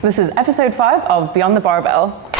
This is episode 5 of Beyond the Barbell.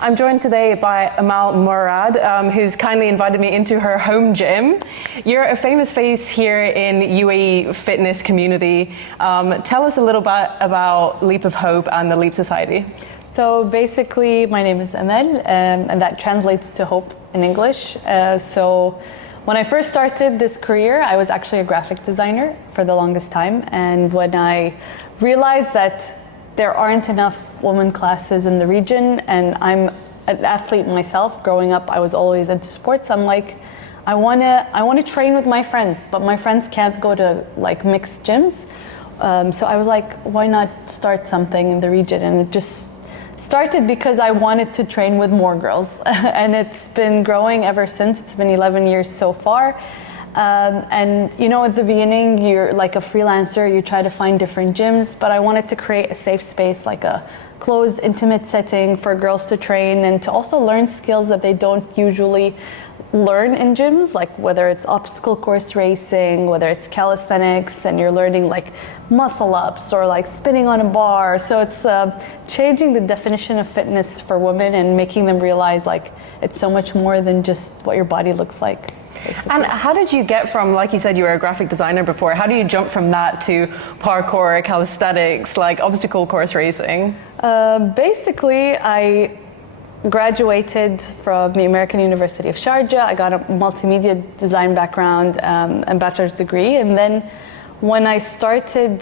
I'm joined today by Amal Murad, who's kindly invited me into her home gym. You're a famous face here in UAE fitness community. Tell us a little bit about Leap of Hope and the Leap Society. So basically, my name is Amal, and that translates to hope in English. So when I first started this career, I was actually a graphic designer for the longest time. And when I realized that there aren't enough women classes in the region, and I'm an athlete myself. Growing up, I was always into sports. I'm like, I wanna train with my friends, but my friends can't go to like mixed gyms. So I was like, why not start something in the region? And it just started because I wanted to train with more girls, and it's been growing ever since. It's been 11 years so far. And you know, at the beginning, you're like a freelancer, you try to find different gyms, but I wanted to create a safe space, like a closed, intimate setting for girls to train and to also learn skills that they don't usually learn in gyms, like whether it's obstacle course racing, whether it's calisthenics, and you're learning like muscle ups or like spinning on a bar. So it's changing the definition of fitness for women and making them realize like it's so much more than just what your body looks like. Basically. And how did you get from, like you said, you were a graphic designer before, how do you jump from that to parkour, calisthenics, like obstacle course racing? Basically, I graduated from the American University of Sharjah. I got a multimedia design background and bachelor's degree. And then when I started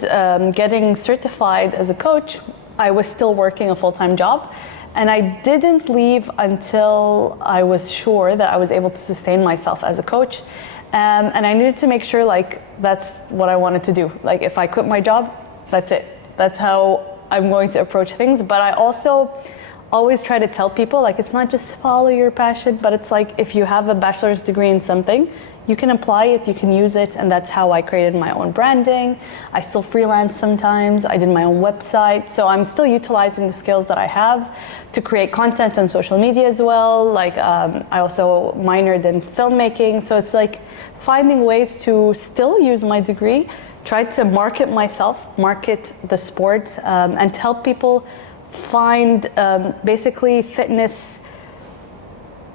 getting certified as a coach, I was still working a full-time job. And I didn't leave until I was sure that I was able to sustain myself as a coach. And I needed to make sure like that's what I wanted to do. Like if I quit my job, that's it. That's how I'm going to approach things. But I also always try to tell people like it's not just follow your passion, but it's like if you have a bachelor's degree in something, you can apply it, you can use it, and that's how I created my own branding. I still freelance sometimes. I did my own website, so I'm still utilizing the skills that I have to create content on social media as well. Like I also minored in filmmaking, so it's like finding ways to still use my degree, try to market myself, market the sport, and help people find basically fitness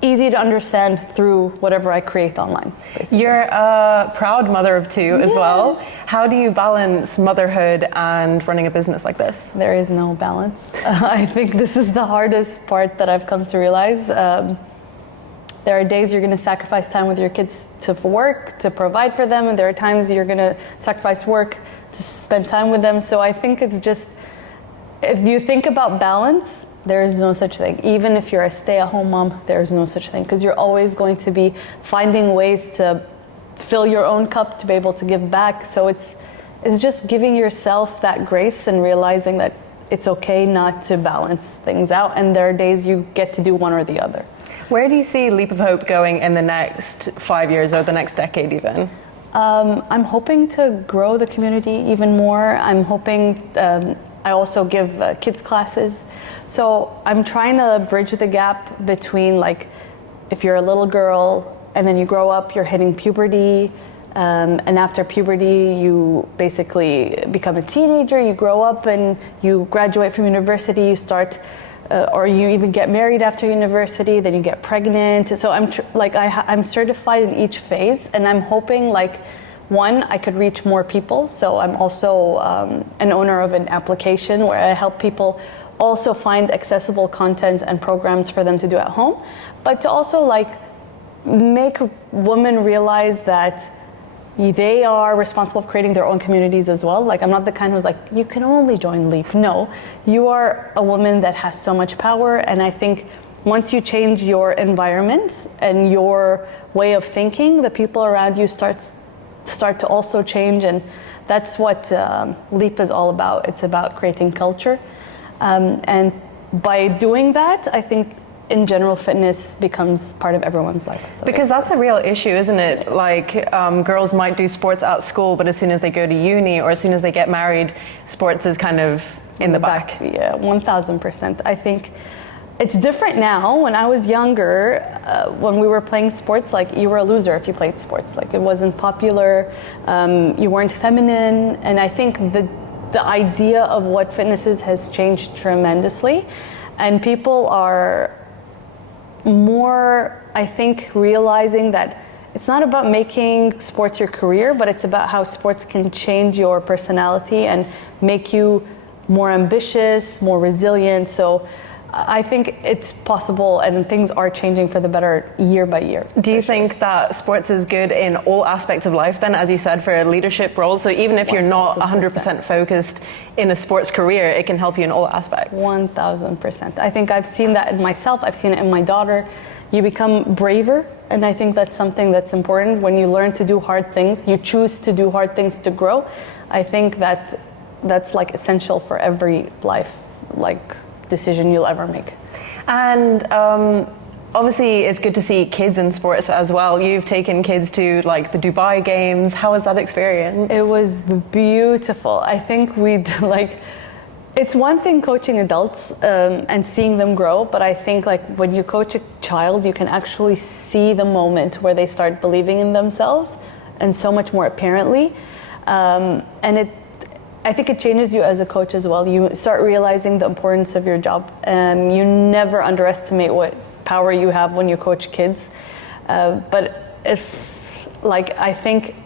easy to understand through whatever I create online. Basically. You're a proud mother of 2 as well. How do you balance motherhood and running a business like this? There is no balance. I think this is the hardest part that I've come to realize. There are days you're going to sacrifice time with your kids to work, to provide for them, and there are times you're going to sacrifice work to spend time with them. So I think it's just, if you think about balance, there is no such thing. Even if you're a stay-at-home mom, there is no such thing, because you're always going to be finding ways to fill your own cup to be able to give back. So it's just giving yourself that grace and realizing that it's okay not to balance things out, and there are days you get to do one or the other. Where do you see Leap of Hope going in the next 5 years or the next decade even? I'm hoping to grow the community even more. I'm hoping I also give kids classes. So I'm trying to bridge the gap between like if you're a little girl and then you grow up, you're hitting puberty, and after puberty you basically become a teenager, you grow up and you graduate from university, you start or you even get married after university, then you get pregnant. So I'm certified in each phase, and I'm hoping like one, I could reach more people. So I'm also an owner of an application where I help people also find accessible content and programs for them to do at home, but to also like make women realize that they are responsible for creating their own communities as well. Like I'm not the kind who's like, you can only join Leap. No, you are a woman that has so much power, and I think once you change your environment and your way of thinking, the people around you start to also change, and that's what Leap is all about. It's about creating culture, and by doing that, I think in general fitness becomes part of everyone's life. So because that's a real issue, isn't it? Like girls might do sports at school, but as soon as they go to uni or as soon as they get married, sports is kind of in the back. Yeah, 1000%. I think it's different now. When I was younger, when we were playing sports, like you were a loser if you played sports. Like it wasn't popular, you weren't feminine, and I think the idea of what fitness is has changed tremendously, and people are more, I think, realizing that it's not about making sports your career, but it's about how sports can change your personality and make you more ambitious, more resilient. So I think it's possible, and things are changing for the better year by year. Do you think that sports is good in all aspects of life then, as you said, for leadership roles? So even if you're not 100% focused in a sports career, it can help you in all aspects? 1000%. I think I've seen that in myself. I've seen it in my daughter. You become braver, and I think that's something that's important. When you learn to do hard things, you choose to do hard things to grow. I think that that's like essential for every life decision you'll ever make. And obviously it's good to see kids in sports as well. You've taken kids to like the Dubai games. How was that experience? It was beautiful. I think it's one thing coaching adults and seeing them grow, but I think like when you coach a child, you can actually see the moment where they start believing in themselves, and so much more apparently. I think it changes you as a coach as well. You start realizing the importance of your job. You never underestimate what power you have when you coach kids. But I think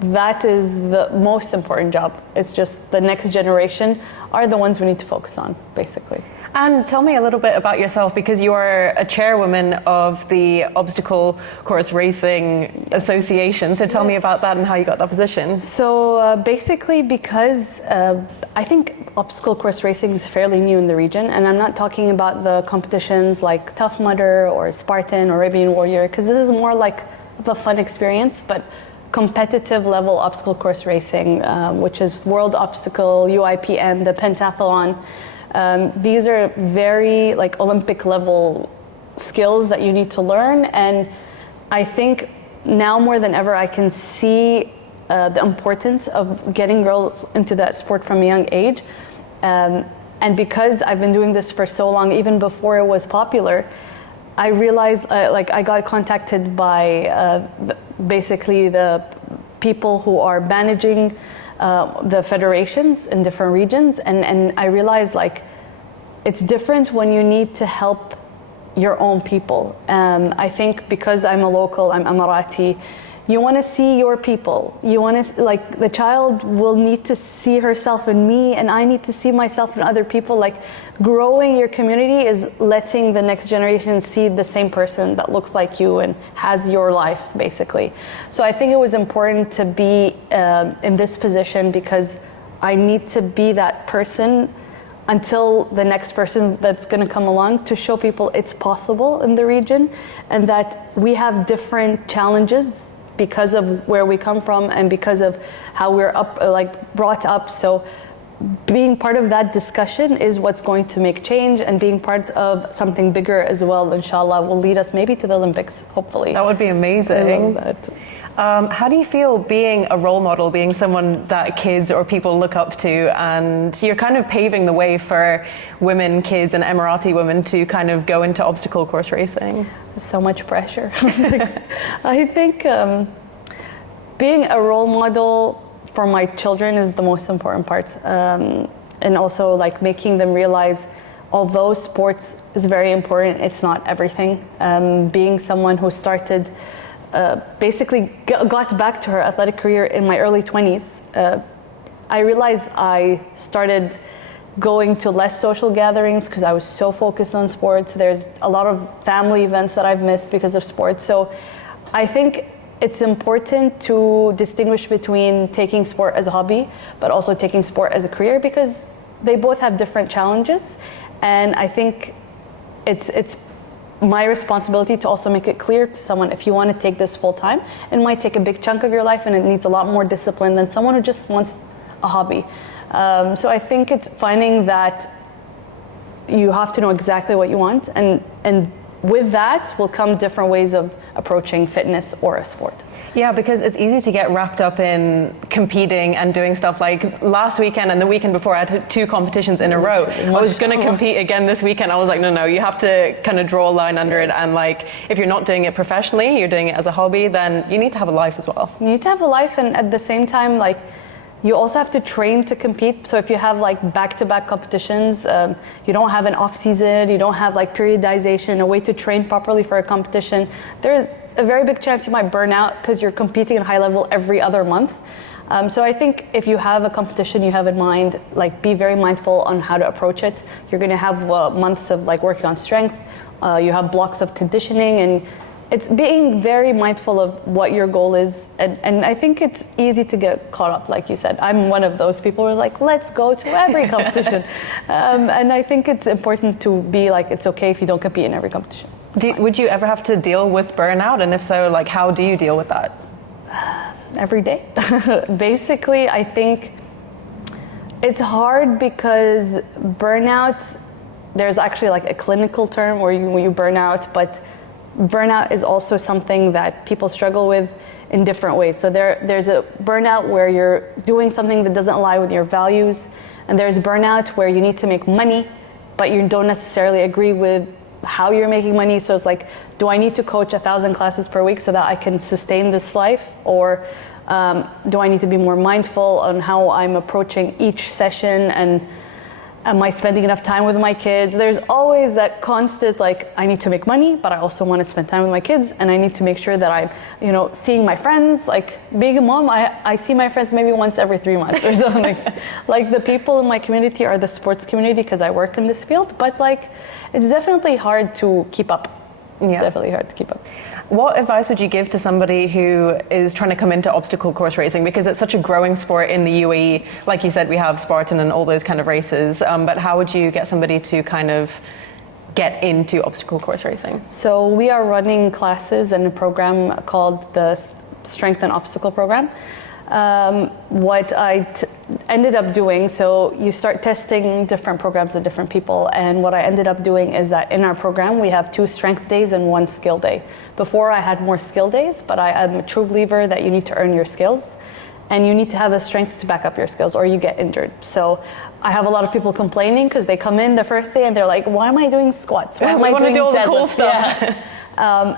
that is the most important job. It's just the next generation are the ones we need to focus on, basically. And tell me a little bit about yourself, because you are a chairwoman of the Obstacle Course Racing Association. So tell me about that and how you got that position. So basically, because I think obstacle course racing is fairly new in the region, and I'm not talking about the competitions like Tough Mudder or Spartan or Arabian Warrior, because this is more like a fun experience, but competitive level obstacle course racing, which is World Obstacle, UIPM, the pentathlon. These are very Olympic level skills that you need to learn, and I think now more than ever I can see the importance of getting girls into that sport from a young age, and because I've been doing this for so long, even before it was popular, I realized I got contacted by basically the people who are managing the federations in different regions, and I realized it's different when you need to help your own people. I think because I'm a local, I'm Emirati, you want to see your people. You want to, the child will need to see herself in me, and I need to see myself in other people. Growing your community is letting the next generation see the same person that looks like you and has your life, basically. So I think it was important to be in this position, because I need to be that person until the next person that's going to come along, to show people it's possible in the region, and that we have different challenges because of where we come from and because of how we're brought up. So being part of that discussion is what's going to make change, and being part of something bigger as well, inshallah, will lead us maybe to the Olympics, hopefully. That would be amazing. I love that. How do you feel being a role model, being someone that kids or people look up to, and you're kind of paving the way for women, kids, and Emirati women to kind of go into obstacle course racing? So much pressure. I think being a role model for my children is the most important part, and also making them realize, although sports is very important, it's not everything. Being someone who started basically got back to her athletic career in my early 20s, I realized I started going to less social gatherings because I was so focused on sports. There's a lot of family events that I've missed because of sports. So I think it's important to distinguish between taking sport as a hobby, but also taking sport as a career, because they both have different challenges. And I think it's my responsibility to also make it clear to someone, if you want to take this full time, it might take a big chunk of your life and it needs a lot more discipline than someone who just wants a hobby. So I think it's finding that you have to know exactly what you want, and with that will come different ways of approaching fitness or a sport. Yeah, because it's easy to get wrapped up in competing and doing stuff. Like last weekend and the weekend before, I had 2 competitions in a row. I was going to compete again this weekend. I was like, no, you have to kind of draw a line under it. And if you're not doing it professionally, you're doing it as a hobby, then you need to have a life as well. You need to have a life, and at the same time, You also have to train to compete. So if you have like back-to-back competitions, you don't have an off season, you don't have like periodization, a way to train properly for a competition, there's a very big chance you might burn out because you're competing at high level every other month. So I think if you have a competition you have in mind, like be very mindful on how to approach it. You're going to have months of like working on strength. You have blocks of conditioning, and it's being very mindful of what your goal is. And I think it's easy to get caught up, like you said. I'm one of those people who's like, let's go to every competition. And I think it's important to be like, it's okay if you don't compete in every competition. Would you ever have to deal with burnout? And if so, like, how do you deal with that? Every day. Basically, I think it's hard because burnout, there's actually like a clinical term where you burn out, but burnout is also something that people struggle with in different ways. So there's a burnout where you're doing something that doesn't align with your values, and there's burnout where you need to make money, but you don't necessarily agree with how you're making money. So it's like, do I need to coach 1,000 classes per week so that I can sustain this life? Or do I need to be more mindful on how I'm approaching each session, and am I spending enough time with my kids? There's always that constant, like, I need to make money, but I also want to spend time with my kids, and I need to make sure that I'm, seeing my friends. Like, being a mom, I see my friends maybe once every 3 months or something. Like, the people in my community are the sports community because I work in this field, but like, it's definitely hard to keep up. Yeah. Definitely hard to keep up. What advice would you give to somebody who is trying to come into obstacle course racing? Because it's such a growing sport in the UAE. Like you said, we have Spartan and all those kind of races. But how would you get somebody to kind of get into obstacle course racing? So we are running classes in a program called the Strength and Obstacle Program. What I ended up doing, so you start testing different programs with different people, and what I ended up doing is that in our program we have 2 strength days and 1 skill day. Before I had more skill days, but I am a true believer that you need to earn your skills, and you need to have the strength to back up your skills or you get injured. So I have a lot of people complaining because they come in the first day and they're like, why am I doing squats? Why am I doing do all the deadlifts? cool stuff. Yeah.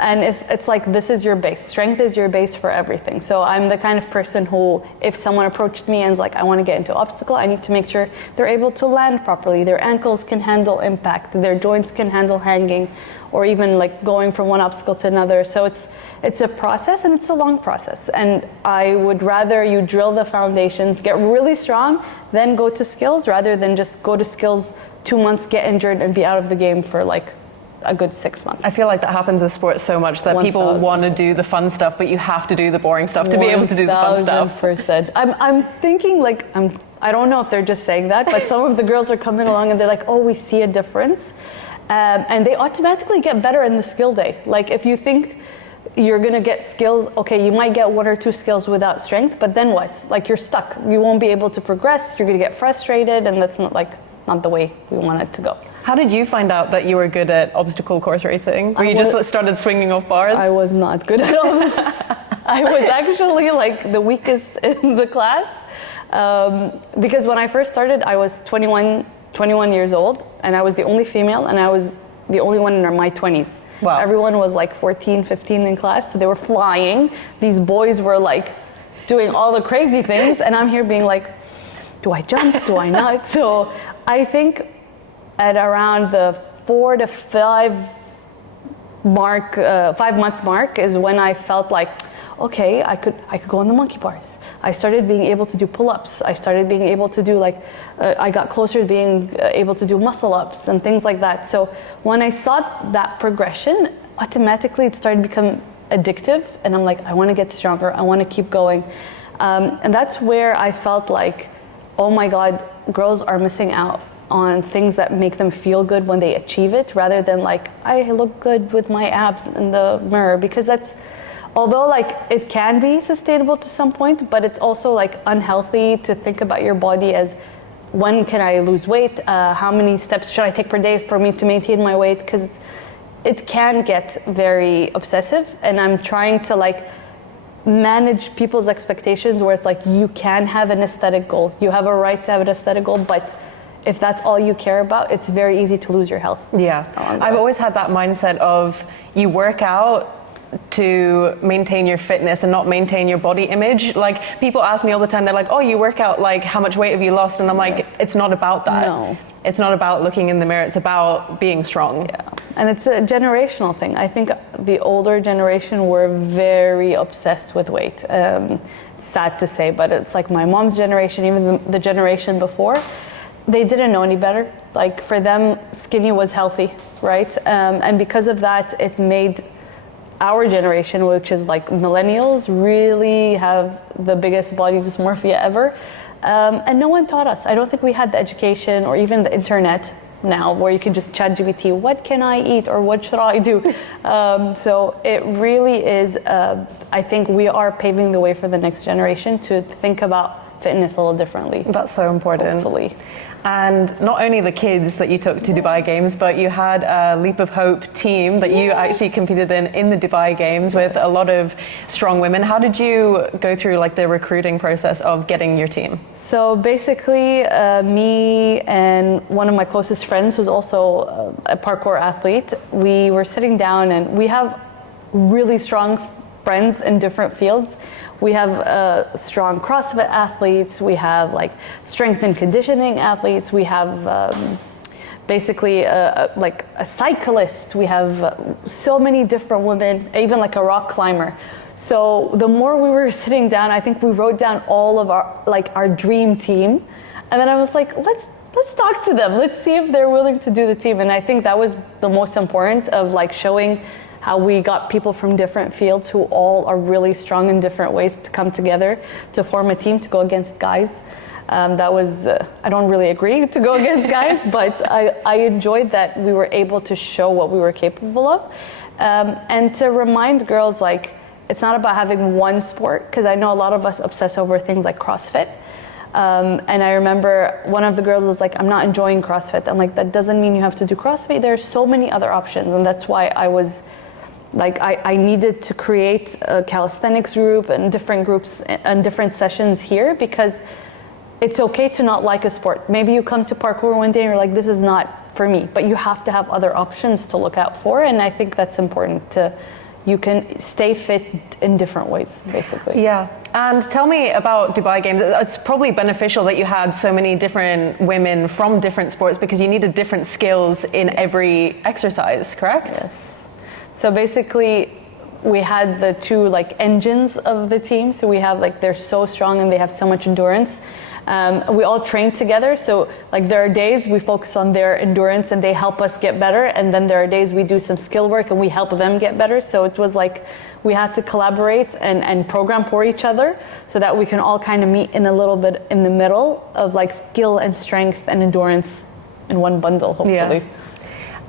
And if it's like, this is your base, strength is your base for everything. So I'm the kind of person who, if someone approached me and is like, I want to get into obstacle, I need to make sure they're able to land properly, their ankles can handle impact, their joints can handle hanging, or even like going from one obstacle to another. So it's a process, and it's a long process. And I would rather you drill the foundations, get really strong, then go to skills, rather than just go to skills 2 months, get injured, and be out of the game for like a good 6 months. I feel like that happens with sports so much that 1,000. People want to do the fun stuff, but you have to do the boring stuff to be able to do the fun stuff. 1,000%. I'm thinking like, I don't know if they're just saying that, but some of the girls are coming along and they're like, oh, we see a difference. And they automatically get better in the skill day. Like, if you think you're gonna get skills, okay, you might get 1 or 2 skills without strength, but then what? Like, you're stuck. You won't be able to progress. You're gonna get frustrated, and that's not the way we want it to go. How did you find out that you were good at obstacle course racing? Or you just started swinging off bars? I was not good at all this. I was actually like the weakest in the class. Because when I first started, I was 21 years old, and I was the only female, and I was the only one in my 20s. Wow. Everyone was like 14, 15 in class, so they were flying. These boys were like doing all the crazy things, and I'm here being like, do I jump? Do I not? So I think at around the 4 to 5 mark, 5-month mark, is when I felt like, okay, I could go on the monkey bars. I started being able to do pull-ups. I started being able to do I got closer to being able to do muscle-ups and things like that. So when I saw that progression, automatically it started to become addictive, and I'm like, I want to get stronger. I want to keep going. And that's where I felt like, oh my God, girls are missing out on things that make them feel good when they achieve it, rather than like, I look good with my abs in the mirror. Because that's, although like it can be sustainable to some point, but it's also like unhealthy to think about your body as, when can I lose weight? How many steps should I take per day for me to maintain my weight? Because it can get very obsessive, and I'm trying to like manage people's expectations, where it's like, you can have an aesthetic goal. You have a right to have an aesthetic goal, but if that's all you care about, it's very easy to lose your health. Yeah. I've always had that mindset of, you work out to maintain your fitness and not maintain your body image? Like, people ask me all the time, they're like, oh, you work out, like, how much weight have you lost? And I'm like, it's not about that. No. It's not about looking in the mirror, it's about being strong. Yeah, and it's a generational thing. I think the older generation were very obsessed with weight. Sad to say, but it's like my mom's generation, even the generation before, they didn't know any better. Like, for them, skinny was healthy, right? And because of that, it made our generation, which is like millennials, really have the biggest body dysmorphia ever. And no one taught us. I don't think we had the education or even the internet now where you can just chat GPT, what can I eat or what should I do? So it really is, I think we are paving the way for the next generation to think about fitness a little differently. That's so important. Hopefully. And not only the kids that you took to Dubai Games, but you had a Leap of Hope team that you actually competed in the Dubai Games with a lot of strong women. How did you go through like the recruiting process of getting your team? So basically, me and one of my closest friends, who's also a parkour athlete, we were sitting down, and we have really strong friends in different fields. We have strong CrossFit athletes, we have like strength and conditioning athletes, we have basically like a cyclist, we have so many different women, even like a rock climber. So the more we were sitting down, I think we wrote down all of our dream team, and then I was like, let's talk to them, let's see if they're willing to do the team. And I think that was the most important, of like showing how we got people from different fields who all are really strong in different ways to come together to form a team to go against guys. That was, I don't really agree to go against guys, but I enjoyed that we were able to show what we were capable of. And to remind girls, like, it's not about having one sport, because I know a lot of us obsess over things like CrossFit. And I remember one of the girls was like, I'm not enjoying CrossFit. I'm like, that doesn't mean you have to do CrossFit. There's so many other options. And that's why I was like, I needed to create a calisthenics group and different groups and different sessions here, because it's okay to not like a sport. Maybe you come to parkour one day and you're like, this is not for me, but you have to have other options to look out for. And I think that's important you can stay fit in different ways, basically. Yeah. And tell me about Dubai Games. It's probably beneficial that you had so many different women from different sports, because you needed different skills in every exercise, correct? Yes. So basically, we had the two like engines of the team. So we have like, they're so strong and they have so much endurance. We all train together. So like, there are days we focus on their endurance and they help us get better. And then there are days we do some skill work and we help them get better. So it was like, we had to collaborate and program for each other so that we can all kind of meet in a little bit in the middle of like skill and strength and endurance in one bundle, hopefully. Yeah.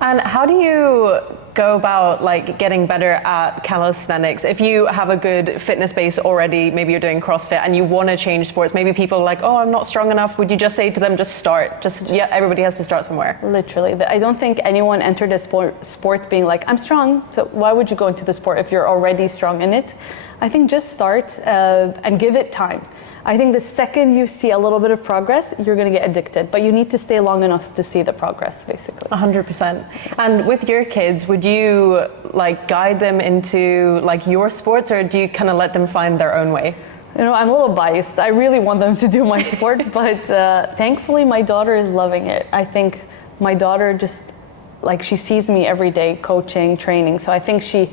And how do you go about like getting better at calisthenics? If you have a good fitness base already, maybe you're doing CrossFit and you want to change sports, maybe people are like, oh, I'm not strong enough. Would you just say to them, just start? Yeah, everybody has to start somewhere. Literally. I don't think anyone entered a sport being like, I'm strong. So why would you go into the sport if you're already strong in it? I think just start and give it time. I think the second you see a little bit of progress, you're going to get addicted, but you need to stay long enough to see the progress, basically. 100%. And with your kids, would you like guide them into like your sports, or do you kind of let them find their own way? You know, I'm a little biased. I really want them to do my sport, but thankfully my daughter is loving it. I think my daughter just, like, she sees me every day coaching, training. So I think she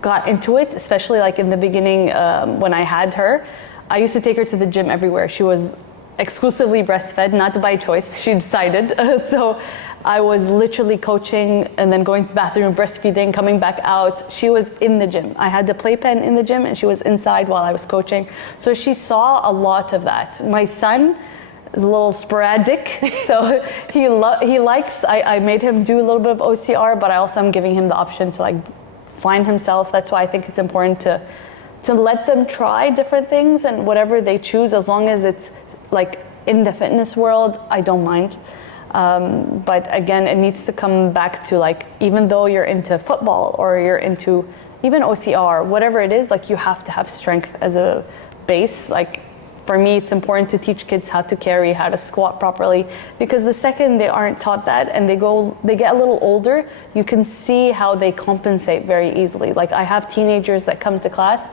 got into it, especially like in the beginning when I had her. I used to take her to the gym everywhere. She was exclusively breastfed, not by choice. She decided. So I was literally coaching and then going to the bathroom, breastfeeding, coming back out. She was in the gym. I had the playpen in the gym and she was inside while I was coaching. So she saw a lot of that. My son is a little sporadic. So he likes, I made him do a little bit of OCR, but I also am giving him the option to like find himself. That's why I think it's important to let them try different things, and whatever they choose, as long as it's like in the fitness world, I don't mind. But again, it needs to come back to like, even though you're into football or you're into even OCR, whatever it is, like you have to have strength as a base, like for me, it's important to teach kids how to carry, how to squat properly, because the second they aren't taught that and they get a little older, you can see how they compensate very easily. Like I have teenagers that come to class,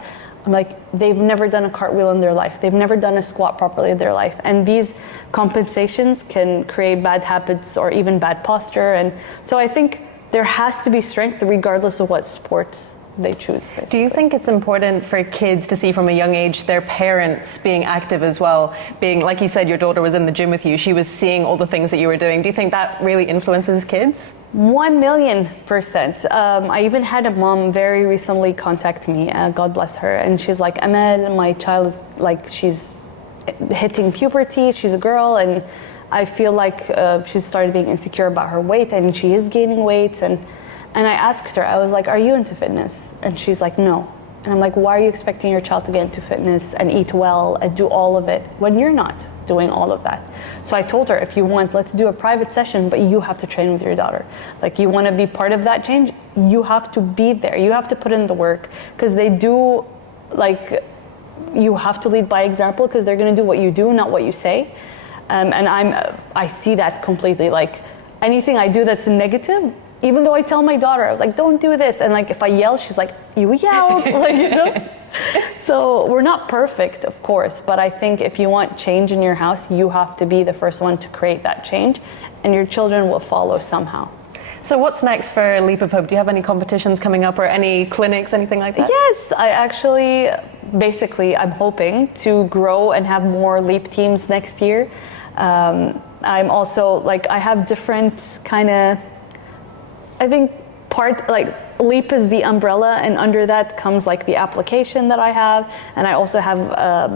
I'm like, they've never done a cartwheel in their life. They've never done a squat properly in their life. And these compensations can create bad habits or even bad posture. And so I think there has to be strength regardless of what sports they choose. Basically. Do you think it's important for kids to see from a young age their parents being active as well? Being, like you said, your daughter was in the gym with you. She was seeing all the things that you were doing. Do you think that really influences kids? 1,000,000%. I even had a mom very recently contact me, God bless her, and she's like, Amal, my child is like, she's hitting puberty, she's a girl, and I feel like she's started being insecure about her weight, and she is gaining weight, and I asked her, I was like, are you into fitness? And she's like, no. And I'm like, why are you expecting your child to get into fitness and eat well and do all of it when you're not doing all of that? So I told her, if you want, let's do a private session, but you have to train with your daughter. Like, you want to be part of that change, you have to be there. You have to put in the work, because they do, like, you have to lead by example, because they're going to do what you do, not what you say. And I see that completely. Like, anything I do that's negative, even though I tell my daughter, I was like, don't do this. And like, if I yell, she's like, you yelled, like, you know? So we're not perfect, of course, but I think if you want change in your house, you have to be the first one to create that change, and your children will follow somehow. So what's next for Leap of Hope? Do you have any competitions coming up or any clinics, anything like that? Yes, I actually, basically, I'm hoping to grow and have more Leap teams next year. I'm also, like, I have different kind of, I think Leap is the umbrella, and under that comes like the application that I have, and I also have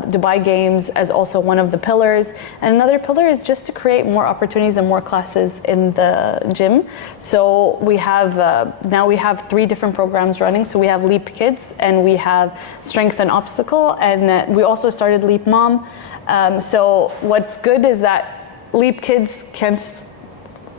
Dubai Games as also one of the pillars. And another pillar is just to create more opportunities and more classes in the gym. So we have now we have 3 different programs running. So we have Leap Kids, and we have Strength and Obstacle, and we also started Leap Mom. So what's good is that Leap Kids can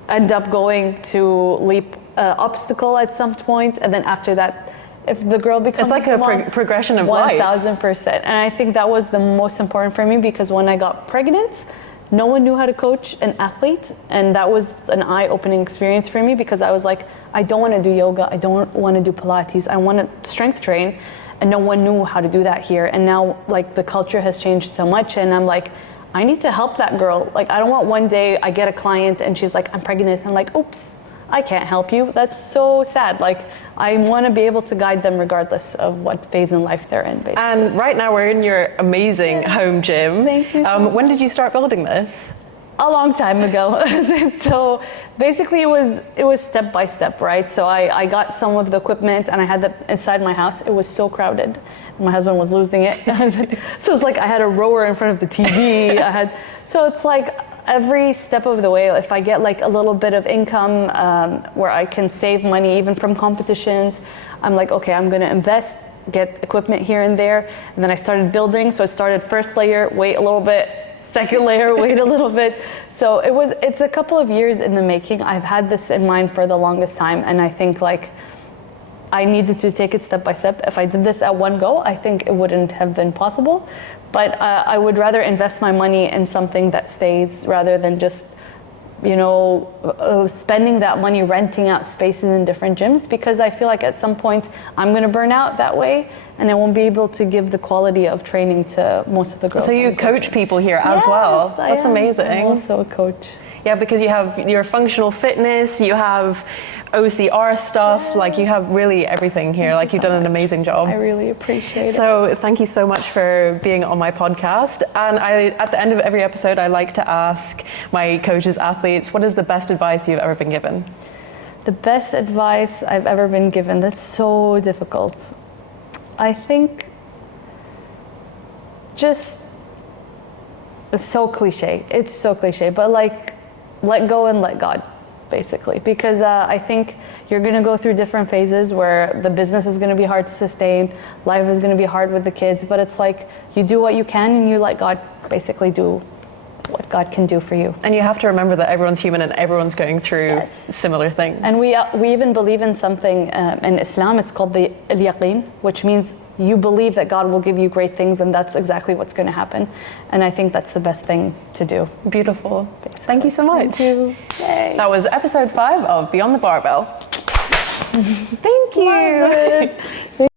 end up going to Leap Obstacle at some point, and then after that, if the girl becomes, it's like a progression of life. 1,000%. And I think that was the most important for me, because when I got pregnant, no one knew how to coach an athlete, and that was an eye-opening experience for me, because I was like, I don't want to do yoga, I don't want to do Pilates, I want to strength train, and no one knew how to do that here. And now, like, the culture has changed so much, and I'm like, I need to help that girl. Like, I don't want one day I get a client and she's like, I'm pregnant, and I'm like, oops, I can't help you. That's so sad. Like, I want to be able to guide them regardless of what phase in life they're in, basically. And right now we're in your amazing home gym. Thank you so much. When did you start building this? A long time ago. So basically it was step by step, right? So I got some of the equipment, and I had that inside my house. It was so crowded. My husband was losing it. So it's like I had a rower in front of the TV. So it's like every step of the way, if I get like a little bit of income where I can save money even from competitions, I'm like, okay, I'm gonna invest, get equipment here and there. And then I started building. So I started first layer, wait a little bit, second layer, wait a little bit. So it's a couple of years in the making. I've had this in mind for the longest time, and I think like I needed to take it step by step. If I did this at one go, I think it wouldn't have been possible. But I would rather invest my money in something that stays, rather than just, you know, spending that money renting out spaces in different gyms, because I feel like at some point I'm going to burn out that way, and I won't be able to give the quality of training to most of the girls. So you coach people here as well. That's amazing. I'm also a coach. Yeah, because you have your functional fitness, you have OCR stuff, like you have really everything here. Like, you've done an amazing job. I really appreciate it. So thank you so much for being on my podcast. And at the end of every episode, I like to ask my coaches, athletes, what is the best advice you've ever been given? The best advice I've ever been given, that's so difficult. I think just, it's so cliche. It's so cliche, but like, let go and let God, basically. Because I think you're going to go through different phases where the business is going to be hard to sustain, life is going to be hard with the kids, but it's like, you do what you can and you let God basically do what God can do for you. And you have to remember that everyone's human and everyone's going through similar things. And we even believe in something in Islam. It's called the al-yaqeen, which means you believe that God will give you great things, and that's exactly what's going to happen. And I think that's the best thing to do. Beautiful. Thank you so much. Thank you. Yay. That was episode 5 of Beyond the Barbell. Thank you.